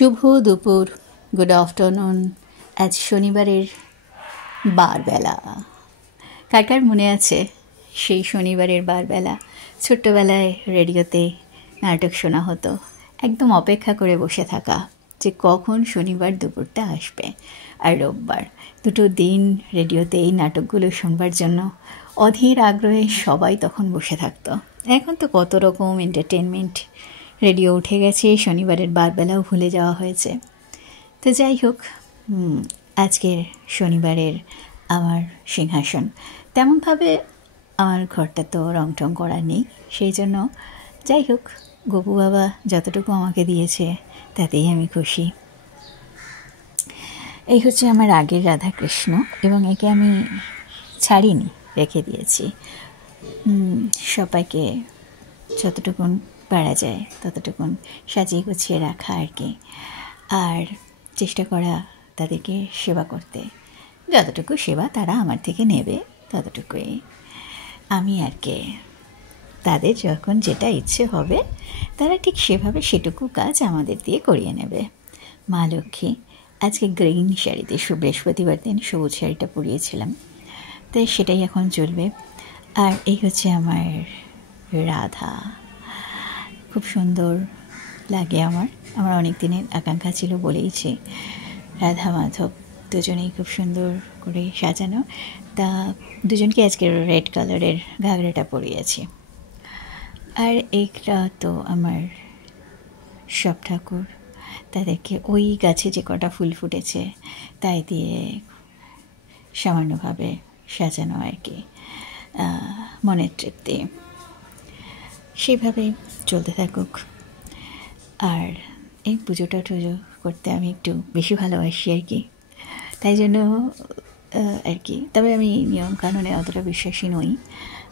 শুভ দুপুর, good afternoon. আজ শনিবারের বারবেলা। কার কার মনে আছে সেই শনিবারের বারবেলা? ছোট্টবেলায় রেডিওতে নাটক শোনা হতো, একদম অপেক্ষা করে বসে থাকা যে কখন শনিবার দুপুরটা আসবে আর রোববার, দুটো দিন রেডিওতে এই নাটকগুলো শুনবার জন্য অধীর আগ্রহে সবাই তখন বসে থাকতো। এখন তো কত রকম এন্টারটেনমেন্ট রেডিও উঠে গেছে, শনিবারের বারবেলাও ভুলে যাওয়া হয়েছে। তো যাই হোক, আজকের শনিবারের আমার সিংহাসন তেমনভাবে আমার ঘরটা তো রং টং করা নেই, সেই জন্য যাই হোক গপু বাবা যতটুকু আমাকে দিয়েছে তাতেই আমি খুশি। এই হচ্ছে আমার আগের রাধাকৃষ্ণ, এবং একে আমি ছাড়িনি, রেখে দিয়েছি। সবাইকে যতটুকুন পারা যায় ততটুকুন সাজিয়ে গুছিয়ে রাখা আর কি, আর চেষ্টা করা তাদেরকে সেবা করতে। যতটুকু সেবা তারা আমার থেকে নেবে ততটুকুই আমি আর কি। তাদের যখন যেটা ইচ্ছে হবে তারা ঠিক সেভাবে সেটুকু কাজ আমাদের দিয়ে করিয়ে নেবে। মা লক্ষ্মী আজকে গ্রিন শাড়িতে, বৃহস্পতিবার দিন সবুজ শাড়িটা পরিয়েছিলাম, তাই সেটাই এখন চলবে। আর এই হচ্ছে আমার রাধা, খুব সুন্দর লাগে আমার অনেক দিনের আকাঙ্ক্ষা ছিল বলেইছি। রাধা মাধব দুজনেই খুব সুন্দর করে সাজানো, তা দুজনকে আজকে রেড কালারের ঘাগরাটা পরিয়েছি। আর এইটা তো আমার সব ঠাকুর, তাদেরকে ওই গাছে যে কটা ফুল ফুটেছে তাই দিয়ে সামান্যভাবে সাজানো আর কি, মনের তৃপ্তি। সেইভাবেই চলতে থাকুক। আর এই পুজো করতে আমি একটু বেশি ভালোবাসি আর কি, তাই জন্য আর কি। তবে আমি নিয়ম কানুনে অতটা বিশ্বাসী নই,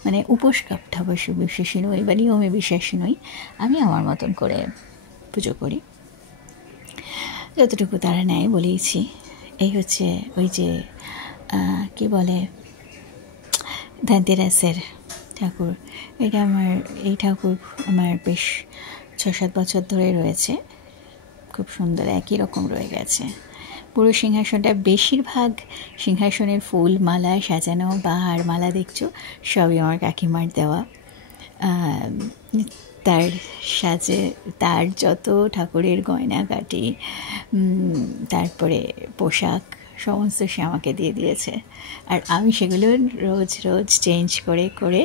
মানে উপোস কাপটা অবশ্য বিশ্বাসী নই বা নিয়মে বিশ্বাসী নই। আমি আমার মতন করে পুজো করি, যতটুকু তারা নেয় বলেইছি। এই হচ্ছে ওই যে কি বলে ধনতেরাসের ঠাকুর, এটা এই ঠাকুর আমার বেশ 6-7 বছর ধরে রয়েছে, খুব সুন্দর একই রকম রয়ে গেছে। পুরো সিংহাসনটা, বেশিরভাগ সিংহাসনের ফুল মালা সাজানো বা হার মালা দেখছো সবই আমার কাকিমার দেওয়া। তার যত ঠাকুরের গয়নাগাটি, তারপরে পোশাক সমস্ত সে আমাকে দিয়ে দিয়েছে, আর আমি সেগুলো রোজ রোজ চেঞ্জ করে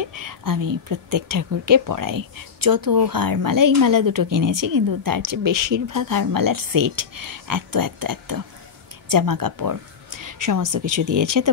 আমি প্রত্যেক ঠাকুরকে পরাই। যত হারমালা, এই মালা দুটো কিনেছি, কিন্তু তার চেয়ে বেশিরভাগ হারমালার সেট, এত জামা কাপড় সমস্ত কিছু দিয়েছে। তো